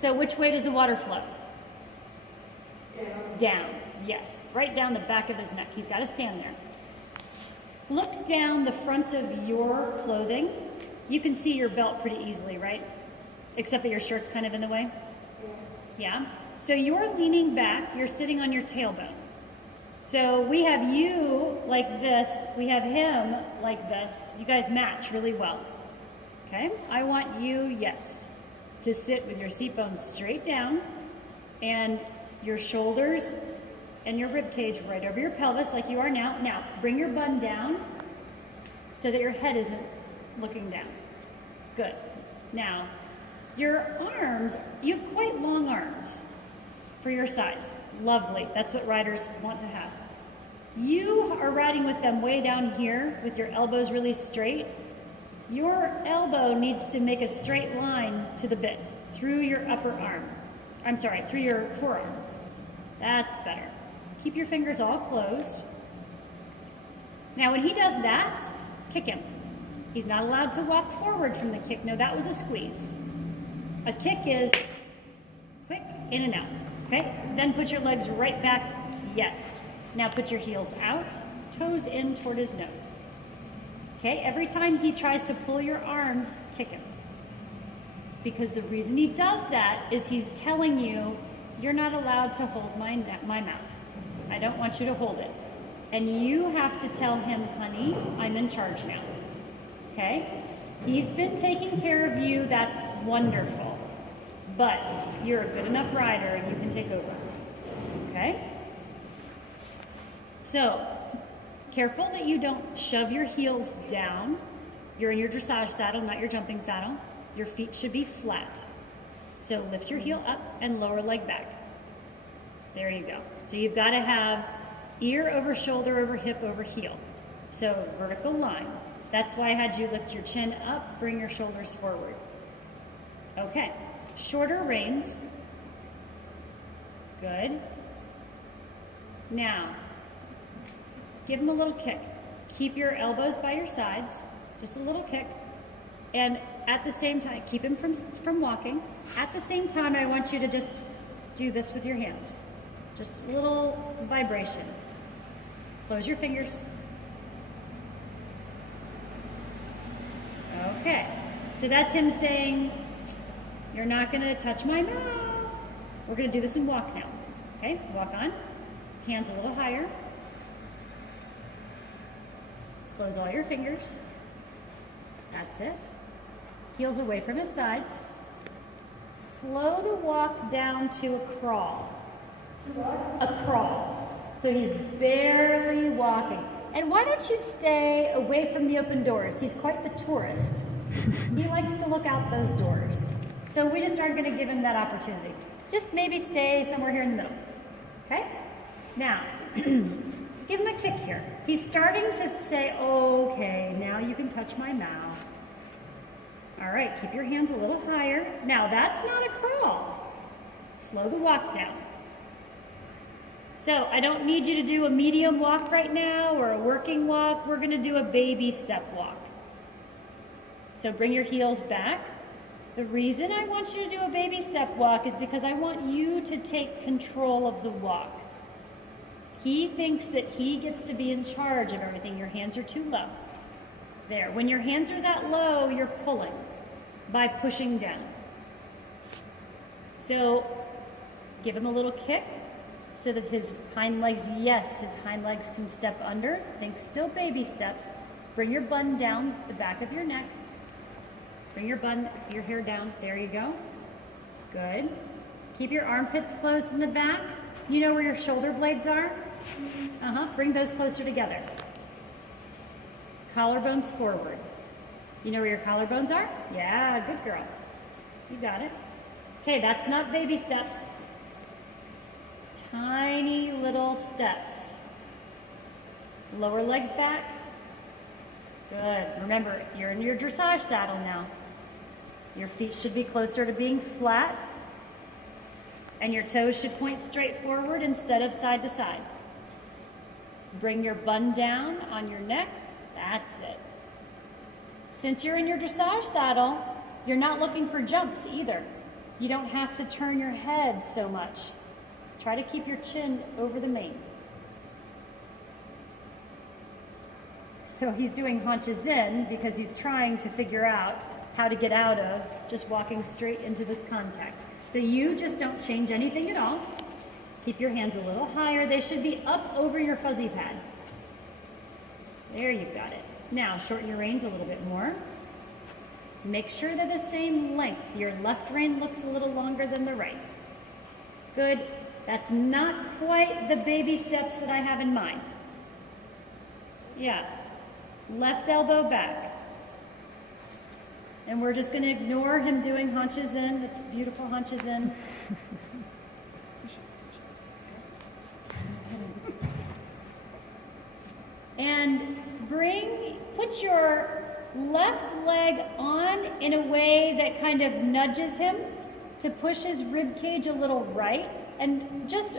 So which way does the water flow? Down. Down, yes. Right down the back of his neck. He's got to stand there. Look down the front of your clothing. You can see your belt pretty easily, right? Except that your shirt's kind of in the way. Yeah? So you're leaning back. You're sitting on your tailbone. So we have you like this. We have him like this. You guys match really well. Okay? I want you, yes, to sit with your seat bones straight down and your shoulders and your rib cage right over your pelvis like you are now. Now, bring your bun down so that your head isn't looking down. Good. Now, your arms, you have quite long arms for your size. Lovely. That's what riders want to have. You are riding with them way down here with your elbows really straight. Your elbow needs to make a straight line to the bit through your upper arm. I'm sorry, through your forearm. That's better. Keep your fingers all closed. Now when he does that, kick him. He's not allowed to walk forward from the kick. No, that was a squeeze. A kick is quick, in and out. Okay? Then put your legs right back. Yes. Now put your heels out, toes in toward his nose. Okay? Every time he tries to pull your arms, kick him. Because the reason he does that is he's telling you, you're not allowed to hold my mouth. I don't want you to hold it. And you have to tell him, honey, I'm in charge now. Okay? He's been taking care of you. That's wonderful. But you're a good enough rider and you can take over. Okay? So, careful that you don't shove your heels down. You're in your dressage saddle, not your jumping saddle. Your feet should be flat. So lift your heel up and lower leg back. There you go. So you've got to have ear over shoulder over hip over heel. So vertical line. That's why I had you lift your chin up, bring your shoulders forward. Okay. Shorter reins. Good. Now, give him a little kick. Keep your elbows by your sides. Just a little kick. And at the same time, keep him from walking. At the same time, I want you to just do this with your hands. Just a little vibration. Close your fingers. Okay. So that's him saying, you're not going to touch my mouth. We're going to do this and walk now. Okay? Walk on. Hands a little higher. Close all your fingers. That's it. Heels away from his sides. Slow the walk down to a crawl. A crawl. So he's barely walking. And why don't you stay away from the open doors? He's quite the tourist. He likes to look out those doors. So we just aren't going to give him that opportunity. Just maybe stay somewhere here in the middle. Okay? Now, give him a kick here. He's starting to say, okay, now you can touch my mouth. All right, keep your hands a little higher. Now, that's not a crawl. Slow the walk down. So I don't need you to do a medium walk right now or a working walk. We're going to do a baby step walk. So bring your heels back. The reason I want you to do a baby step walk is because I want you to take control of the walk. He thinks that he gets to be in charge of everything. Your hands are too low. There. When your hands are that low, you're pulling by pushing down. So give him a little kick so that his hind legs, yes, his hind legs can step under. Think still baby steps. Bring your bun down the back of your neck. Bring your hair down. There you go. Good. Keep your armpits closed in the back. You know where your shoulder blades are? Bring those closer together. Collarbones forward. You know where your collarbones are? Yeah, good girl. You got it. Okay, that's not baby steps. Tiny little steps. Lower legs back. Good. Remember, you're in your dressage saddle now. Your feet should be closer to being flat. And your toes should point straight forward instead of side to side. Bring your bun down on your neck. That's it. Since you're in your dressage saddle, you're not looking for jumps either. You don't have to turn your head so much. Try to keep your chin over the mane. So he's doing haunches in because he's trying to figure out how to get out of just walking straight into this contact. So you just don't change anything at all. Keep your hands a little higher. They should be up over your fuzzy pad. There, you've got it. Now, shorten your reins a little bit more. Make sure they're the same length. Your left rein looks a little longer than the right. Good. That's not quite the baby steps that I have in mind. Yeah. Left elbow back. And we're just going to ignore him doing haunches in. It's beautiful haunches in. And put your left leg on in a way that kind of nudges him to push his rib cage a little right. And just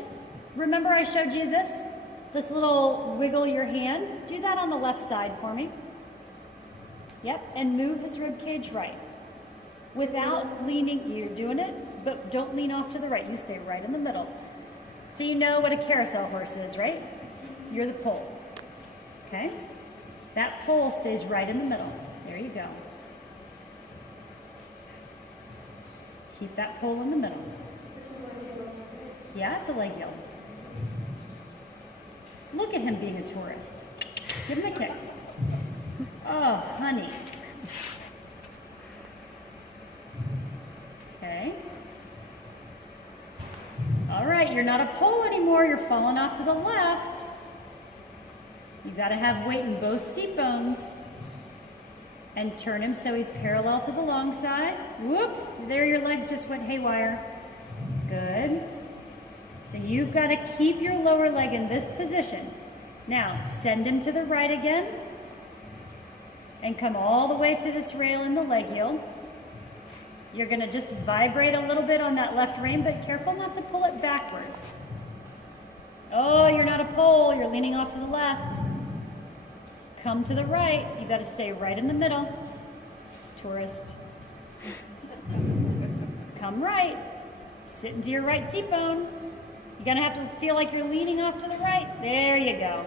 remember I showed you this little wiggle your hand. Do that on the left side for me. Yep, and move his rib cage right. Without leaning, you're doing it, but don't lean off to the right. You stay right in the middle. So you know what a carousel horse is, right? You're the pole. Okay? That pole stays right in the middle. There you go. Keep that pole in the middle. Yeah, it's a leg yell. Look at him being a tourist. Give him a kick. Oh, honey. Okay. All right, you're not a pole anymore. You're falling off to the left. You've got to have weight in both seat bones. And turn him so he's parallel to the long side. Whoops, there your legs just went haywire. Good. So you've got to keep your lower leg in this position. Now, send him to the right again. And come all the way to this rail in the leg heel. You're going to just vibrate a little bit on that left rein, but careful not to pull it backwards. Oh, you're not a pole. You're leaning off to the left. Come to the right. You've got to stay right in the middle. Tourist. Come right. Sit into your right seat bone. You're going to have to feel like you're leaning off to the right. There you go.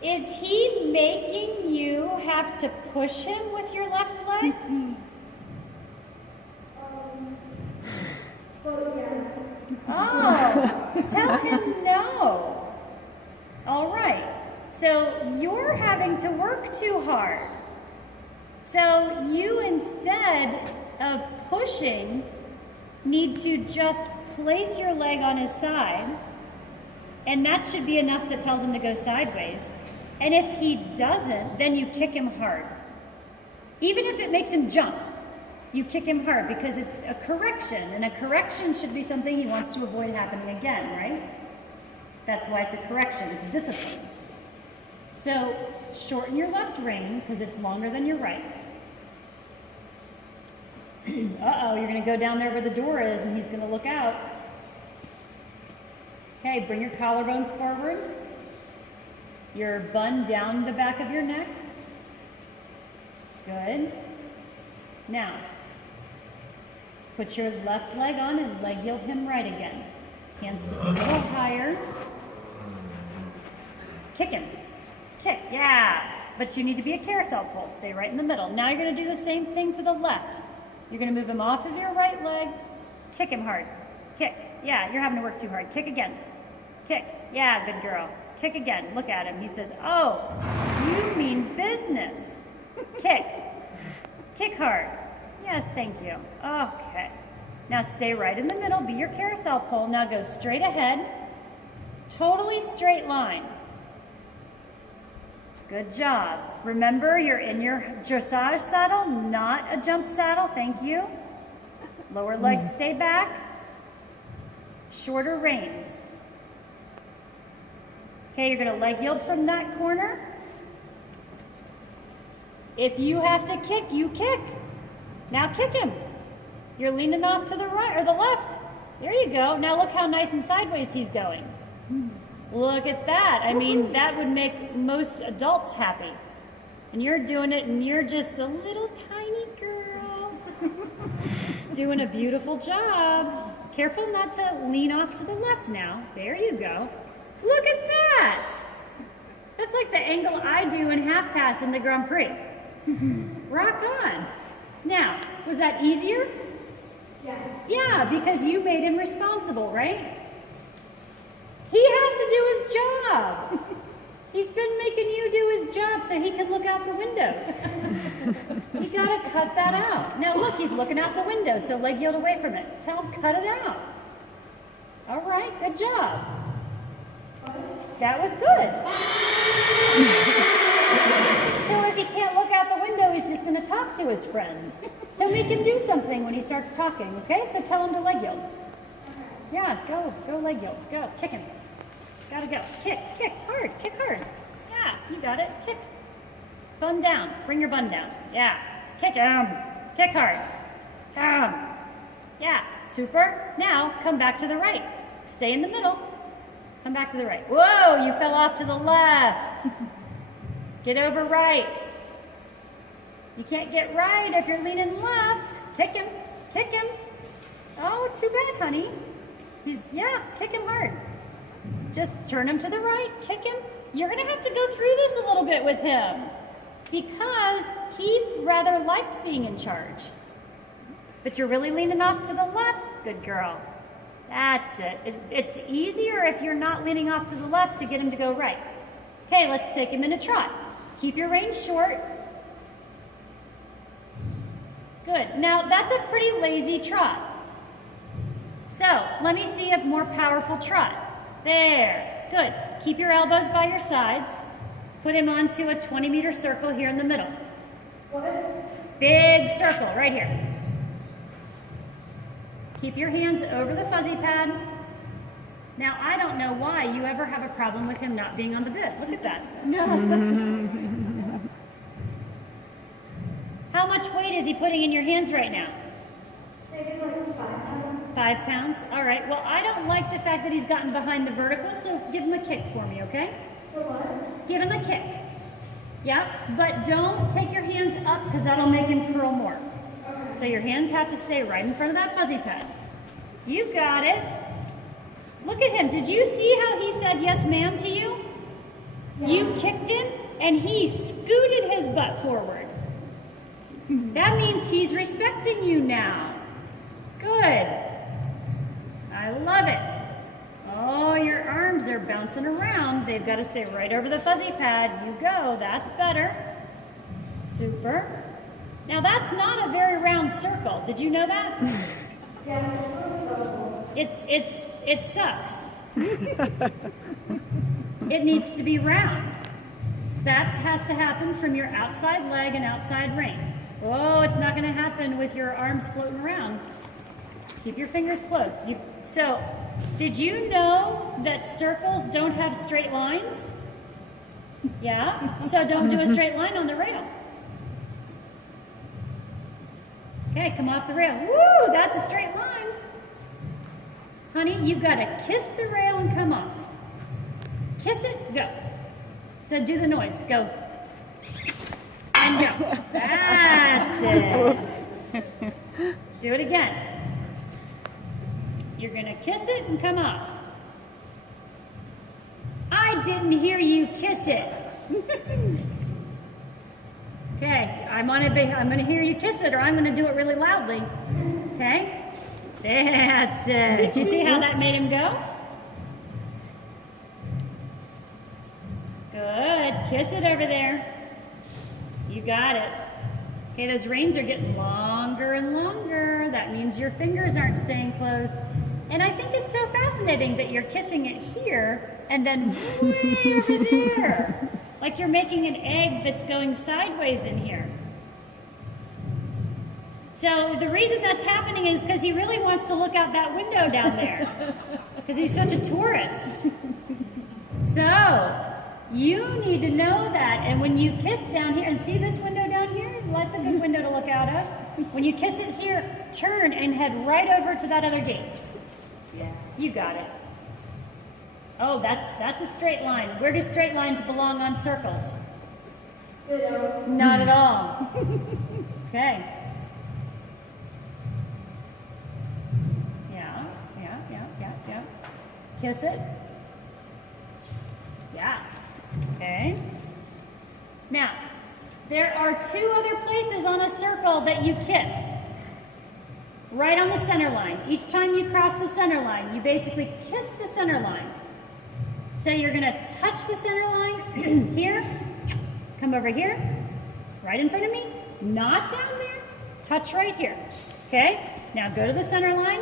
Is he making you have to push him with your left leg? Oh, tell him no. All right. So you're having to work too hard. So you, instead of pushing, need to just place your leg on his side, and that should be enough that tells him to go sideways. And if he doesn't, then you kick him hard. Even if it makes him jump, you kick him hard because it's a correction, and a correction should be something he wants to avoid happening again, right? That's why it's a correction, it's a discipline. So shorten your left rein because it's longer than your right. Uh-oh, you're going to go down there where the door is and he's going to look out. Okay, bring your collarbones forward. Your bun down the back of your neck. Good. Now, put your left leg on and leg yield him right again. Hands just a little higher. Kick him. Kick, yeah. But you need to be a carousel pole. Stay right in the middle. Now you're going to do the same thing to the left. You're going to move him off of your right leg. Kick him hard. Kick. Yeah, you're having to work too hard. Kick again. Kick. Yeah, good girl. Kick again. Look at him. He says, oh, you mean business. Kick. Kick hard. Yes, thank you. Okay. Now stay right in the middle. Be your carousel pole. Now go straight ahead. Totally straight line. Good job. Remember, you're in your dressage saddle, not a jump saddle. Thank you. Lower legs stay back. Shorter reins. Okay, you're going to leg yield from that corner. If you have to kick, you kick. Now kick him. You're leaning off to the right or the left. There you go. Now look how nice and sideways he's going. Look at that. I mean, that would make most adults happy. And you're doing it and you're just a little tiny girl. doing a beautiful job. Careful not to lean off to the left now. There you go. Look at that. That's like the angle I do in half pass in the Grand Prix. Rock on. Now, was that easier? Yeah. Yeah, because you made him responsible, right? He has to do his job. He's been making you do his job so he can look out the windows. You gotta cut that out. Now look, he's looking out the window, so leg yield away from it. Tell him, cut it out. All right, good job. That was good. So if he can't look out the window, he's just gonna talk to his friends. So make him do something when he starts talking, okay? So tell him to leg yield. Yeah, go leg yield, go, kick him. Gotta go, kick hard, Yeah, you got it, kick. Bun down, bring your bun down. Yeah, kick him, kick hard. Yeah, super. Now, come back to the right. Stay in the middle. Come back to the right. Whoa, you fell off to the left. Get over right. You can't get right if you're leaning left. Kick him. Oh, too bad, honey. Kick him hard. Just turn him to the right, kick him. You're gonna have to go through this a little bit with him because he rather liked being in charge. But you're really leaning off to the left. Good girl. That's it. It's easier if you're not leaning off to the left to get him to go right. Okay, let's take him in a trot. Keep your reins short. Good. Now, that's a pretty lazy trot. So, let me see a more powerful trot. There. Good. Keep your elbows by your sides. Put him onto a 20-meter circle here in the middle. What? Big circle right here. Keep your hands over the fuzzy pad. Now, I don't know why you ever have a problem with him not being on the bib. Look at that. No. How much weight is he putting in your hands right now? Maybe like 5 pounds. 5 pounds? All right. Well, I don't like the fact that he's gotten behind the vertical, so give him a kick for me, okay? So what? Give him a kick. Yeah, but don't take your hands up because that'll make him curl more. Okay. So your hands have to stay right in front of that fuzzy pad. You got it. Look at him. Did you see how he said yes ma'am to you? Yeah. You kicked him and he scooted his butt forward. That means he's respecting you now. Good. I love it. Oh, your arms are bouncing around. They've got to stay right over the fuzzy pad. You go. That's better. Super. Now that's not a very round circle. Did you know that? Yeah, It sucks. It needs to be round. That has to happen from your outside leg and outside rein. Oh, it's not going to happen with your arms floating around. Keep your fingers close. So, did you know that circles don't have straight lines? Yeah? So don't do a straight line on the rail. Okay, come off the rail. Woo, that's a straight line. Honey, you've got to kiss the rail and come off. Kiss it, go. So do the noise, go. And go. That's it. Do it again. You're gonna kiss it and come off. I didn't hear you kiss it. Okay, I'm gonna hear you kiss it or I'm gonna do it really loudly. Okay? That's it. Do you see how that made him go? Good. Kiss it over there. You got it. Okay, those reins are getting longer and longer. That means your fingers aren't staying closed. And I think it's so fascinating that you're kissing it here and then way over there. Like you're making an egg that's going sideways in here. So the reason that's happening is because he really wants to look out that window down there. Because he's such a tourist. So you need to know that. And when you kiss down here, and see this window down here? That's a good window to look out of. When you kiss it here, turn and head right over to that other gate. Yeah. You got it. Oh, that's a straight line. Where do straight lines belong on circles? Not at all. Okay. Kiss it. Yeah. Okay. Now, there are 2 other places on a circle that you kiss. Right on the center line. Each time you cross the center line, you basically kiss the center line. So you're going to touch the center line here, come over here, right in front of me, not down there, touch right here. Okay? Now go to the center line.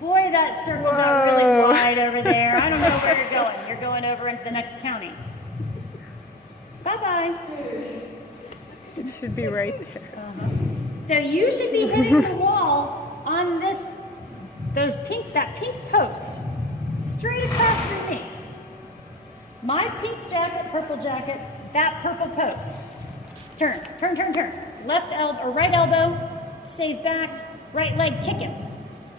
Boy, that circle got really wide over there. I don't know where you're going. You're going over into the next county. Bye-bye. It should be right there. So you should be hitting the wall on that pink post, straight across from me. My pink jacket, purple jacket, that purple post. Turn, turn, turn, turn. Left elbow or right elbow stays back. Right leg, kick him.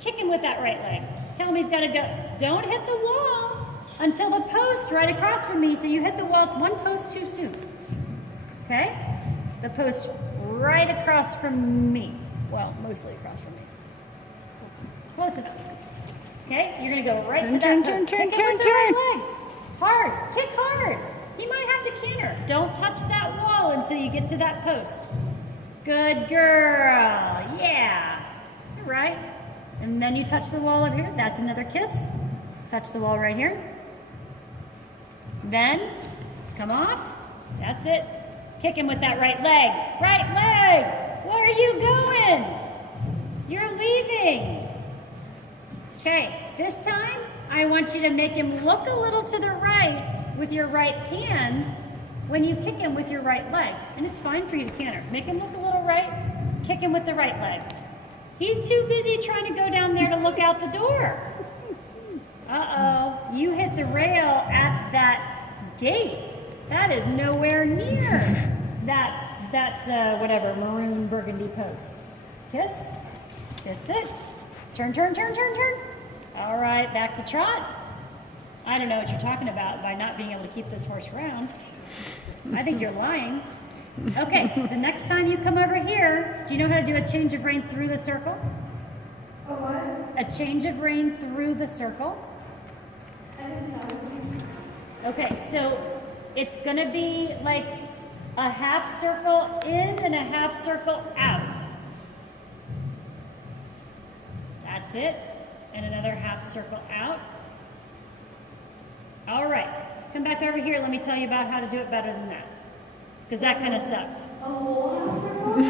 Kick him with that right leg. Tell him he's got to go. Don't hit the wall until the post right across from me. So you hit the wall 1 post too soon. Okay? The post right across from me. Well, mostly across from me. Close enough. Okay? You're going to go right to that post. Kick him with the right leg. Hard. Kick hard. You might have to canter. Don't touch that wall until you get to that post. Good girl. Yeah. All right. And then you touch the wall over here. That's another kiss. Touch the wall right here. Then, come off. That's it. Kick him with that right leg. Right leg! Where are you going? You're leaving. Okay, this time I want you to make him look a little to the right with your right hand when you kick him with your right leg. And it's fine for you to canter. Make him look a little right, kick him with the right leg. He's too busy trying to go down there to look out the door. Uh-oh, you hit the rail at that gate. That is nowhere near that whatever, maroon burgundy post. Kiss. Kiss it. Turn, turn, turn, turn, turn. All right, back to trot. I don't know what you're talking about by not being able to keep this horse round. I think you're lying. Okay, the next time you come over here, do you know how to do a change of rein through the circle? A what? A change of rein through the circle. I think so. Okay, so it's going to be like a half circle in and a half circle out. That's it. And another half circle out. All right, come back over here. Let me tell you about how to do it better than that. Because that kind of sucked. A whole half circle?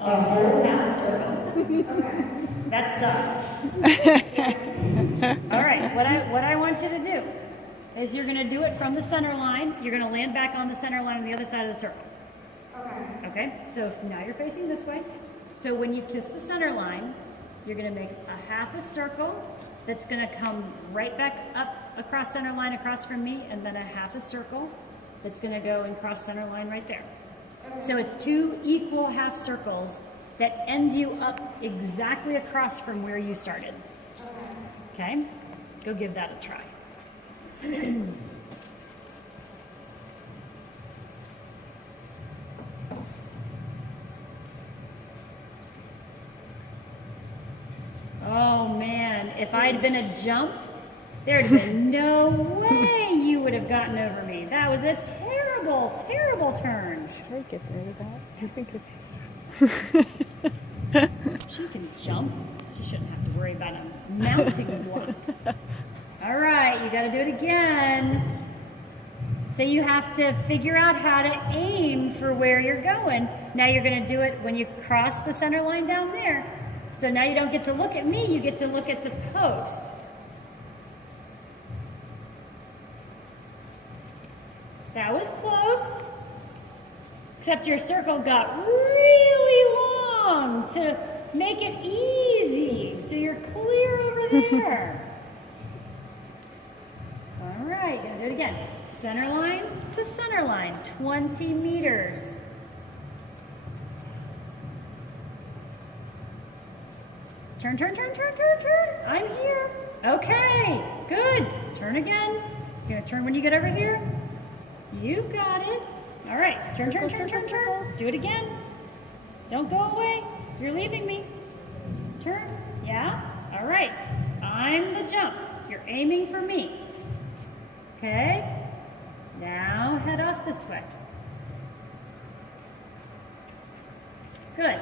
A whole half circle. Okay. That sucked. All right, what I want you to do is you're going to do it from the center line. You're going to land back on the center line on the other side of the circle. Okay. Okay, so now you're facing this way. So when you kiss the center line, you're going to make a half a circle that's going to come right back up across center line across from me, and then a half a circle that's going to go and cross center line right there. Okay. So it's 2 equal half circles that end you up exactly across from where you started. Okay? Go give that a try. Oh man, if I'd been a jump, there'd been no way you would have gotten over me. That was a terrible, terrible turn. Should I get rid of that? I think it's She can jump. She shouldn't have to worry about a mounting block. All right, you got to do it again. So you have to figure out how to aim for where you're going. Now you're going to do it when you cross the center line down there. So now you don't get to look at me, you get to look at the post. That was close. Except your circle got really long to make it easy. So you're clear over there. All right, gonna do it again. Center line to center line, 20 meters. Turn, turn, turn, turn, turn, turn. I'm here. Okay, good. Turn again. You're gonna turn when you get over here. You got it. All right, turn, turn, turn, turn, turn. Do it again. Don't go away. You're leaving me. Turn. Yeah. All right. time the jump. You're aiming for me. Okay? Now head off this way. Good.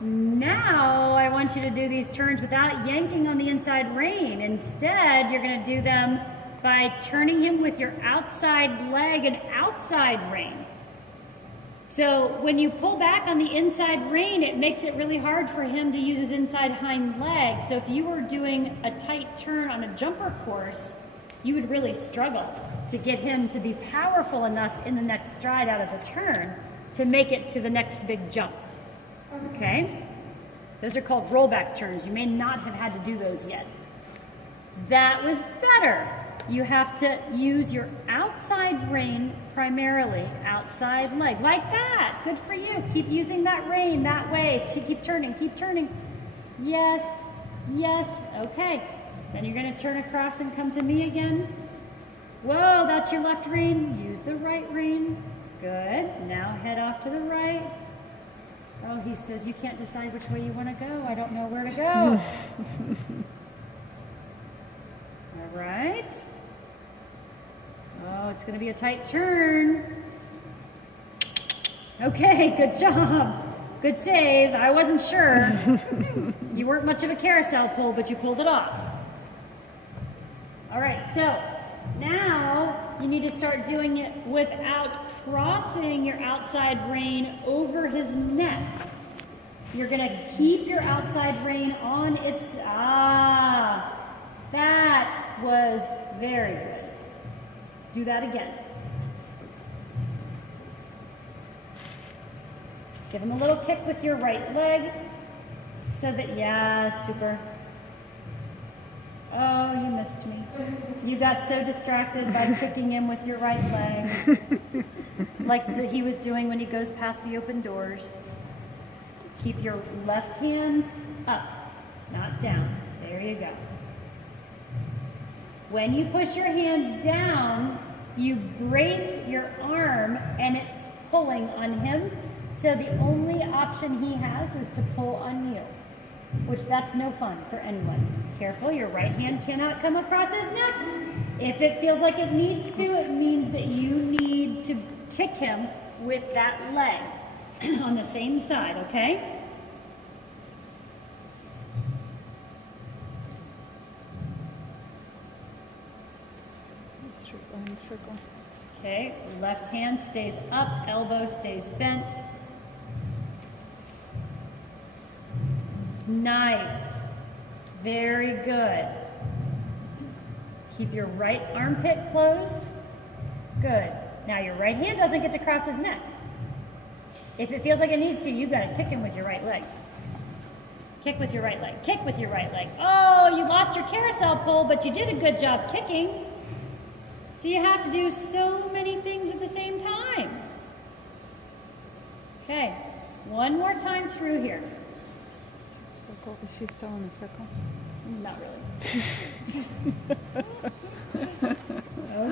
Now I want you to do these turns without yanking on the inside rein. Instead, you're going to do them by turning him with your outside leg and outside rein. So when you pull back on the inside rein, it makes it really hard for him to use his inside hind leg. So if you were doing a tight turn on a jumper course, you would really struggle to get him to be powerful enough in the next stride out of the turn to make it to the next big jump. Okay? Those are called rollback turns. You may not have had to do those yet. That was better. You have to use your outside rein, primarily outside leg, like that. Good for you. Keep using that rein that way. Keep turning, keep turning. Yes, yes, okay. Then you're gonna turn across and come to me again. Whoa, that's your left rein. Use the right rein. Good, now head off to the right. Oh, he says you can't decide which way you wanna go. I don't know where to go. All right. Oh, it's going to be a tight turn. Okay, good job. Good save. I wasn't sure. You weren't much of a carousel pull, but you pulled it off. All right, so now you need to start doing it without crossing your outside rein over his neck. You're going to keep your outside rein on its... that was very good. Do that again. Give him a little kick with your right leg so that, yeah, super. Oh, you missed me. You got so distracted by kicking him with your right leg. It's like he was doing when he goes past the open doors. Keep your left hand up, not down. There you go. When you push your hand down, you brace your arm and it's pulling on him. So the only option he has is to pull on you, which that's no fun for anyone. Careful, your right hand cannot come across his neck. If it feels like it needs to, it means that you need to kick him with that leg on the same side, okay? Straight line circle. Okay, left hand stays up, elbow stays bent. Nice. Very good. Keep your right armpit closed. Good. Now your right hand doesn't get to cross his neck. If it feels like it needs to, you gotta kick him with your right leg. Kick with your right leg. Kick with your right leg. Oh, you lost your carousel pull, but you did a good job kicking. So you have to do so many things at the same time. Okay, one more time through here. Circle. Is she still in the circle? Not really.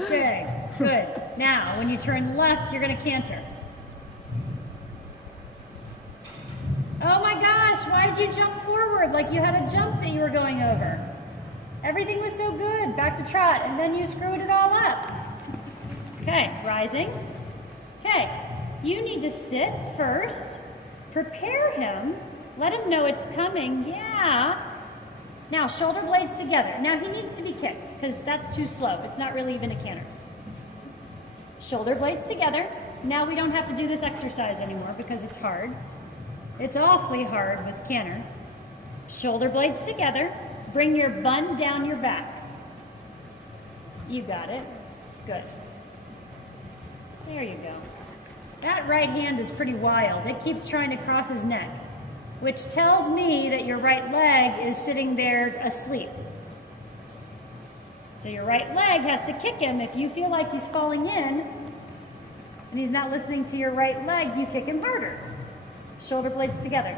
Okay, good. Now, when you turn left, you're going to canter. Oh my gosh, why did you jump forward like you had a jump that you were going over? Everything was so good. Back to trot, and then you screwed it all up. Okay, rising. Okay, you need to sit first. Prepare him. Let him know it's coming. Yeah. Now, shoulder blades together. Now, he needs to be kicked because that's too slow. It's not really even a canter. Shoulder blades together. Now, we don't have to do this exercise anymore because it's hard. It's awfully hard with canter. Shoulder blades together. Bring your bun down your back. You got it. Good. There you go. That right hand is pretty wild. It keeps trying to cross his neck, which tells me that your right leg is sitting there asleep. So your right leg has to kick him. If you feel like he's falling in and he's not listening to your right leg, you kick him harder. Shoulder blades together.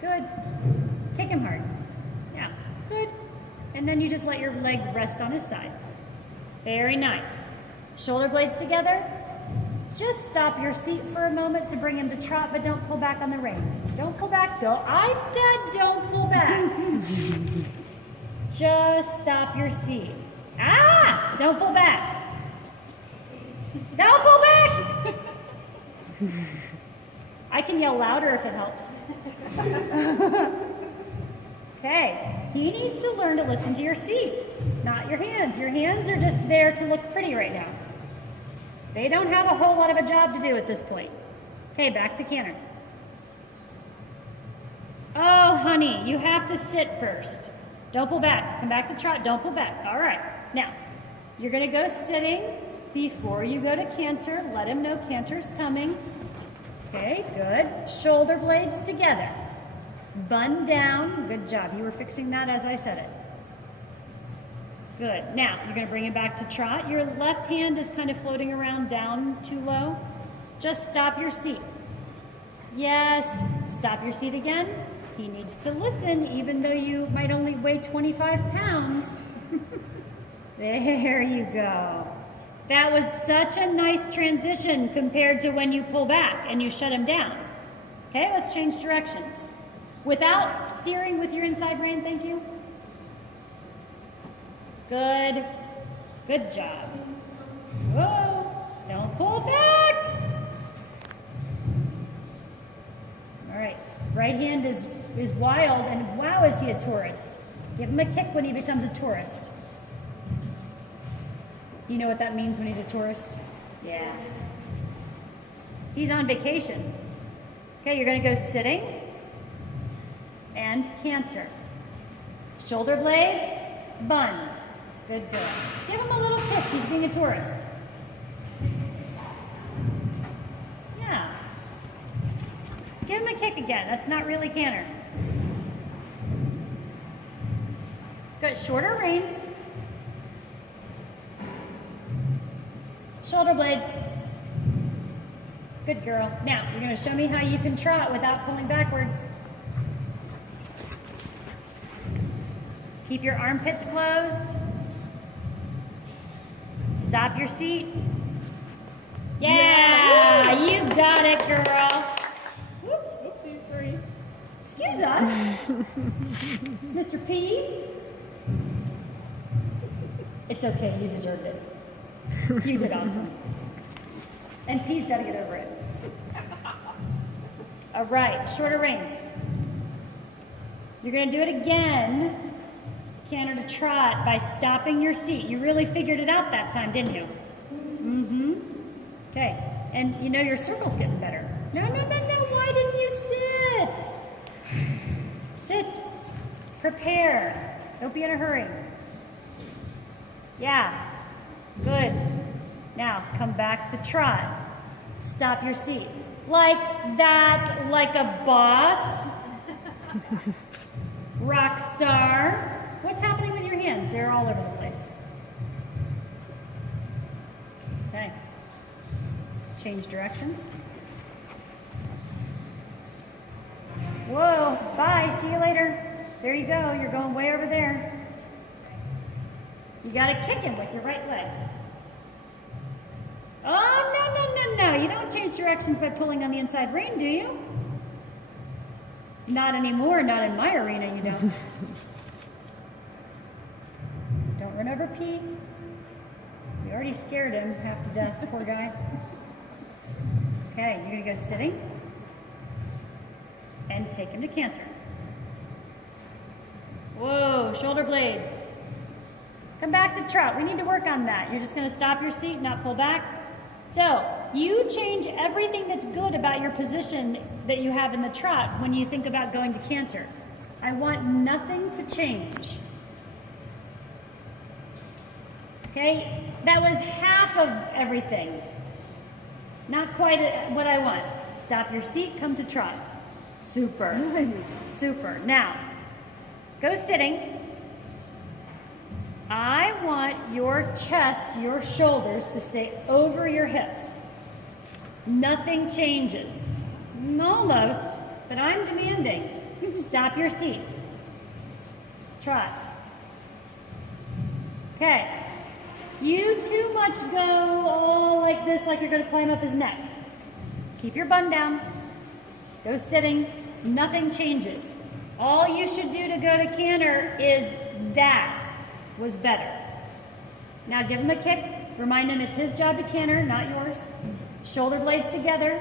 Good. Kick him hard. Yeah, good. And then you just let your leg rest on his side. Very nice. Shoulder blades together. Just stop your seat for a moment to bring him to trot, but don't pull back on the reins. Don't pull back, don't. I said don't pull back. Just stop your seat. Ah! Don't pull back. Don't pull back! I can yell louder if it helps. Okay, he needs to learn to listen to your seat, not your hands. Your hands are just there to look pretty right now. They don't have a whole lot of a job to do at this point. Okay, back to canter. Oh, honey, you have to sit first. Don't pull back. Come back to trot. Don't pull back. All right. Now, you're going to go sitting before you go to canter. Let him know canter's coming. Okay, good. Shoulder blades together. Bun down. Good job. You were fixing that as I said it. Good. Now, you're going to bring him back to trot. Your left hand is kind of floating around down too low. Just stop your seat. Yes. Stop your seat again. He needs to listen, even though you might only weigh 25 pounds. There you go. That was such a nice transition compared to when you pull back and you shut him down. Okay, let's change directions. Without steering with your inside rein, thank you. Good. Good job. Whoa, don't pull back. All right, right hand is wild, and wow, is he a tourist. Give him a kick when he becomes a tourist. You know what that means when he's a tourist? Yeah. He's on vacation. Okay, you're going to go sitting and canter. Shoulder blades, bun. Good girl. Give him a little kick. He's being a tourist. Yeah. Give him a kick again. That's not really canter. Good. Shorter reins. Shoulder blades. Good girl. Now, you're going to show me how you can trot without pulling backwards. Keep your armpits closed. Stop your seat. Yeah, you got it, girl. Whoops. Oopsie, sorry. Excuse us, Mr. P. It's okay, you deserved it. You did awesome. And P's got to get over it. All right, shorter reins. You're going to do it again, canter to trot, by stopping your seat. You really figured it out that time, didn't you? Mm-hmm. Okay, and you know your circle's getting better. No, why didn't you sit? Sit. Prepare. Don't be in a hurry. Yeah, good. Now, come back to trot. Stop your seat. Like that, like a boss. Rock star. What's happening with your hands? They're all over the place. Okay. Change directions. Whoa, bye, see you later. There you go, you're going way over there. You gotta kick him with your right leg. Oh, no. You don't change directions by pulling on the inside rein, do you? Not anymore, not in my arena, you don't. Don't run over P. We already scared him half to death, poor guy. Okay, you're gonna go sitting and take him to canter. Whoa, shoulder blades. Come back to trot. We need to work on that. You're just gonna stop your seat, not pull back. So, you change everything that's good about your position that you have in the trot when you think about going to canter. I want nothing to change. Okay, that was half of everything. Not quite what I want. Stop your seat, come to trot. Super, super. Now, go sitting. I want your chest, your shoulders to stay over your hips. Nothing changes. Almost, but I'm demanding. Stop your seat. Trot. Okay. You too much go all like this, like you're going to climb up his neck. Keep your bun down. Go sitting. Nothing changes. All you should do to go to canter is that was better. Now give him a kick. Remind him it's his job to canter, not yours. Shoulder blades together.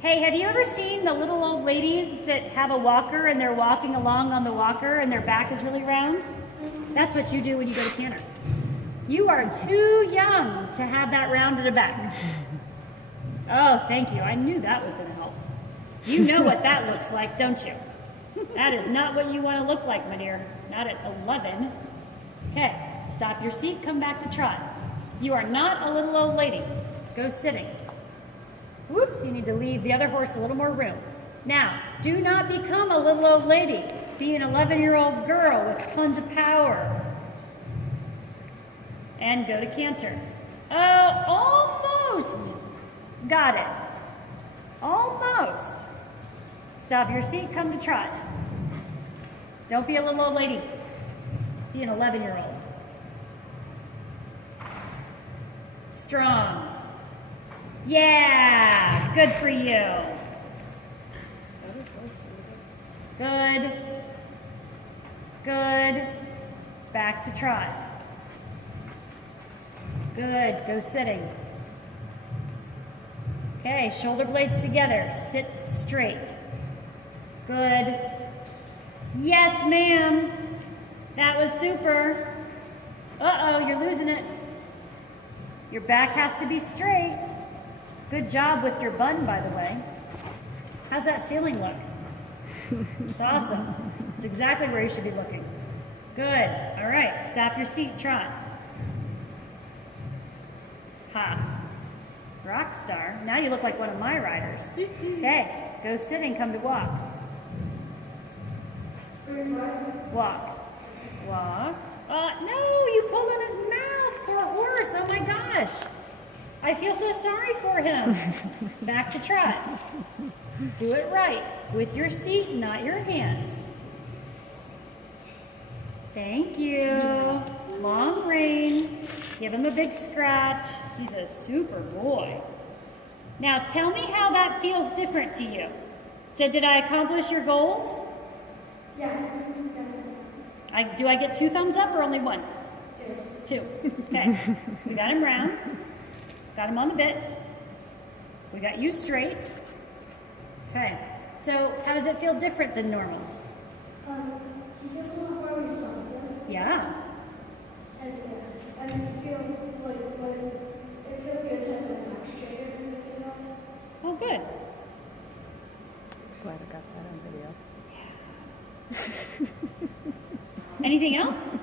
Hey, have you ever seen the little old ladies that have a walker and they're walking along on the walker and their back is really round? That's what you do when you go to canter. You are too young to have that rounded back. Oh, thank you. I knew that was going to help. You know what that looks like, don't you? That is not what you want to look like, my dear. Not at 11. Okay, stop your seat, come back to trot. You are not a little old lady. Go sitting. Whoops, you need to leave the other horse a little more room. Now, do not become a little old lady. Be an 11-year-old girl with tons of power. And go to canter. Oh, almost. Got it. Almost. Stop your seat, come to trot. Don't be a little old lady. Be an 11-year-old. Strong. Yeah, good for you. Good. Good. Back to trot. Good, go sitting. Okay, shoulder blades together, sit straight. Good. Yes, ma'am. That was super. Uh-oh, you're losing it. Your back has to be straight. Good job with your bun, by the way. How's that ceiling look? It's awesome. It's exactly where you should be looking. Good. All right, stop your seat, trot. Ha. Rock star. Now you look like one of my riders. Okay, go sitting, come to walk. Walk. Walk. No, you pulled on his mouth, poor horse. Oh my gosh. I feel so sorry for him. Back to trot. Do it right, with your seat, not your hands. Thank you. Long rein. Give him a big scratch. He's a super boy. Now tell me how that feels different to you. So did I accomplish your goals? Yeah. Do I get 2 thumbs up or only 1? 2. Okay. We got him round. Got him on the bit. We got you straight. Okay. So how does it feel different than normal? He feels a little more responsive. Yeah. And yeah, I feel like when it feels good to have an actuator, you know? Oh, good. Glad I got that on video. Anything else?